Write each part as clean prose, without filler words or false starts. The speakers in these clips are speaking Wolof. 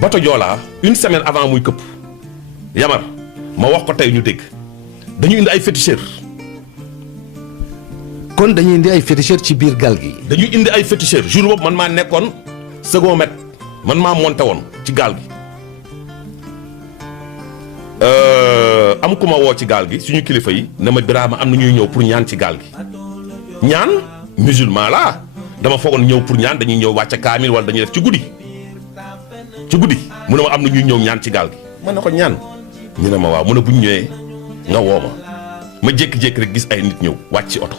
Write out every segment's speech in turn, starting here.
Bateau Joola une semaine avant muy këpp Yamar ma wax ko tey ñu dégg dañu indi ay féticheurs. kon dañuy indi ay féticheurs ci biir gaal gi. dañuy indi ay féticheurs jour boobu man maa nekkoon second maître man maa monté woon ci gaal gi am ku ma woo ci gaal gi suñu kilifa yi ne ma Birama am na ñuy ñëw pour ñaan ci gaal gi ñaan musulman laa dama foogoon ñëw pour ñaan dañuy ñëw wàcce kaamil wala dañuy def ci guddi mu ne ma am na ñuy ñëw ñaan ci gaal gi ma ne ko ñaan ñu ne ma waaw mu ne bu ñu ñëwee nga woo ma jékki-jékki rek gis ay nit ñëw wàcc ci oto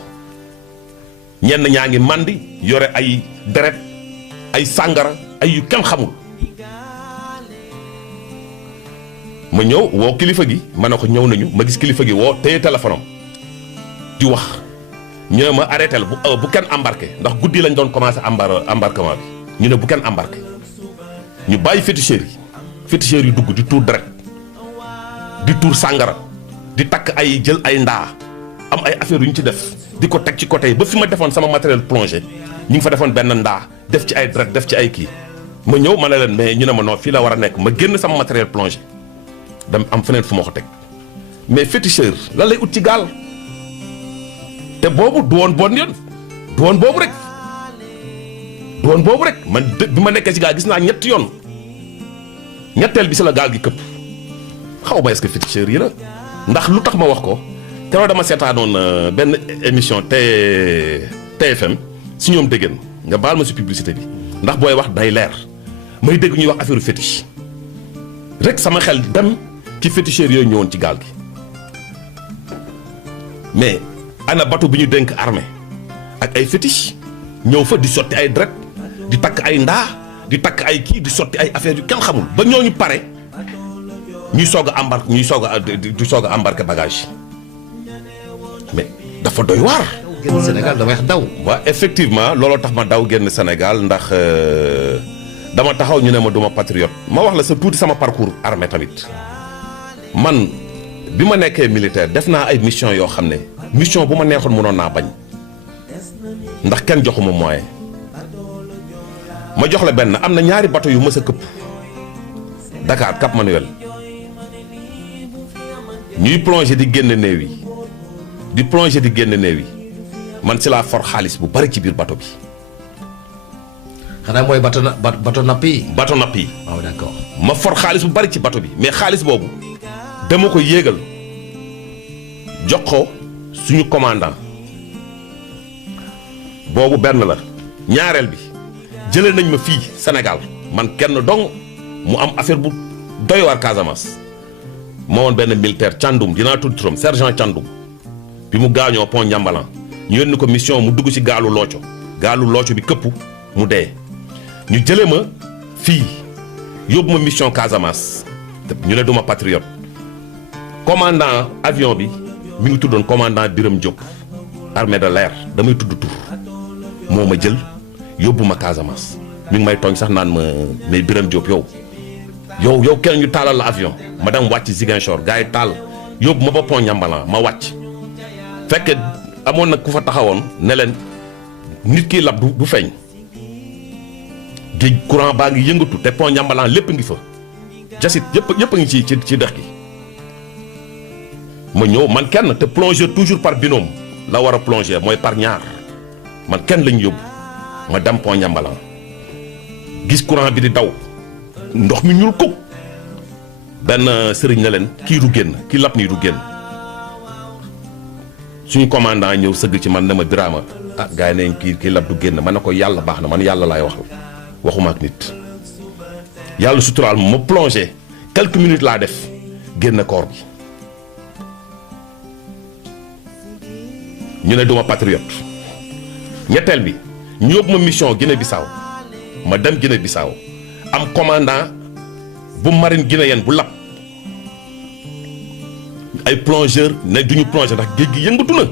ñenn ñaa ngi màndi yore ay deret ay sàngara ay yu kenn xamul ma ñëw woo kilifa gi ma ne ko ñëw nañu ma gis kilifa gi woo téye téléphone am di wax ñu ne ma arrêté la bu kenn embarqué ndax guddi lañ doon commencé embarquement bi ñu ne bu kenn embarqué ñu bàyyi féticheurs yi dugg di tuur deret di tuur sàngara di takk ay jël ay ndaa am ay affaires yu ñu ci def di ko teg ci côté yi ba fi ma defoon sama matériel plongé ñu ngi fa defoon benn ndaa def ci ay deret def ci ay kii ma ñëw ma ne leen mais ñu ne ma non fii la war a nekk ma génn sama matériel plongé dam am feneen fu ma ko teg mais féticheur lan lay ut ci gaal te boobu du woon bon yoon du woon boobu rek man bi ma nekkee ci gaal gis naa ñetti yoon ñetteel bi si la gaal gi këpp xaw ma est-ce que féticheur yi la ndax lu tax ma wax ko keroog dama seetaanoon benn émission TFM si ñoom déggeen nga baal ma si publicité bi ndax booy wax day leer may dégg ñuy wax affaire fétiche rek sama xel dem ci féticheurs yooyu ñëwoon ci gaal gi mais ana bateau bi ñu dénk armée ak ay fétiche ñëw fa di sotti ay deret di takk ay ndaa di takk ay kii di sotti ay affaires yu kenn xamul ba ñooñu pare ñuy soog a embarqué bagage mais dafa doy waar. génn Sénégal damay wax daw. waaw effectivement looloo tax ma daw génn Sénégal ndax dama taxaw ñu ne ma duma patriote ma wax la sa tuuti sama parcours armée tamit man bi ma nekkee militaire def naa ay mission yoo xam ne mission bu ma neexoon mënoon naa bañ ndax kenn joxuma moyen ma jox la benn am na ñaari bateau yu mës a këpp Dakar Cap Manuel ñuy plonger di génn néew yi di plonger di génn néew yi man si laa for xaalis bu bari ci biir bateau bi. xanaa mooy bateau napp yi. bateau napp yi. waaw d'accord. ma for xaalis bu bari ci bateau bi mais xaalis boobu dama ko yéegal jox ko suñu commandant boobu benn la ñaareel bi jëlee nañ ma fii Sénégal man kenn dong mu am affaire bu doy waar Casamance moo woon benn militaire Thiandoum dinaa tudd turam sergent Thiandoum bi mu gaañoo pont Ndiambalan ñu yónni ko mission mu dugg ci gaalu looco bi këpp mu dee ñu jëlee ma fii yóbbu ma mission Casamance ñu ne duma patriote commandant avion bi mi ngi tuddoon commandant Birame Diop armée de l'air damay tudd tur moo ma jël yóbbu ma Casamance mi ngi may tooñ sax naan ma mais Birame Diop yow kenn ñu taalal la avion ma dem wàcc Ziguinchor gars yi taal yóbbu ma ba pont Ndiambalan ma wàcc fekk amoon nag ku fa taxawoon ne leen nit kiy lab du feeñ géej courant baa ngi yëngatu te pont Ndiambalan lépp ngi fa jasit yëpp a ngi ci dex gi ma ñëw man kenn te plongeur toujours par binôme la war a plonger mooy par ñaar man kenn lañ yóbbu ma dem pont Ndiambalan gis courant bi di daw ndox mi ñuul kuk benn sëriñ na leen kii du génn kii lab nii du génn suñu commandant ñëw sëgg ci man ne ma Birama gars yi neen kii lab du génn ma ne ko yàlla baax na man yàlla laay waxuma ak nit yàlla suturaal ma plongé quelques minutes laa def génn corps bi ñu ne duma patriote ñetteel bi ñu yóbbu ma mission Guinée-Bissau ma dem Guinée-Bissau am commandant bu marine guinéenne bu lab ay plongeur ne duñu plongé ndax géej gi yëngatu na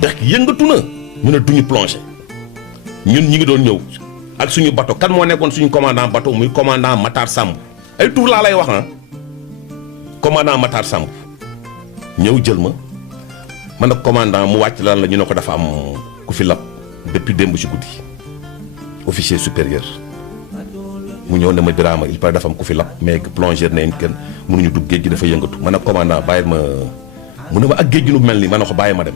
dex gi yëngatu na ñu ne duñu plongé ñun ñi ngi doon ñëw ak suñu bateau kan moo nekkoon suñu commandant bateau muy commandant Matar Samb ay tur laa lay wax commandant Matar Samb ñëw jël ma man nag commandant mu wàcc lan la ñu ne ko dafa am ku fi lab depuis démb ci guddi officier supérieur mu ñëw ne ma Birama il paraît dafa am ku fi lab mais plongeur ne kenn mënuñu dugg géej gi dafa yëngatu ma ne commandant bàyyil ma mu ne ma ak géej gi nu mel nii ma ne ko bàyyi ma dem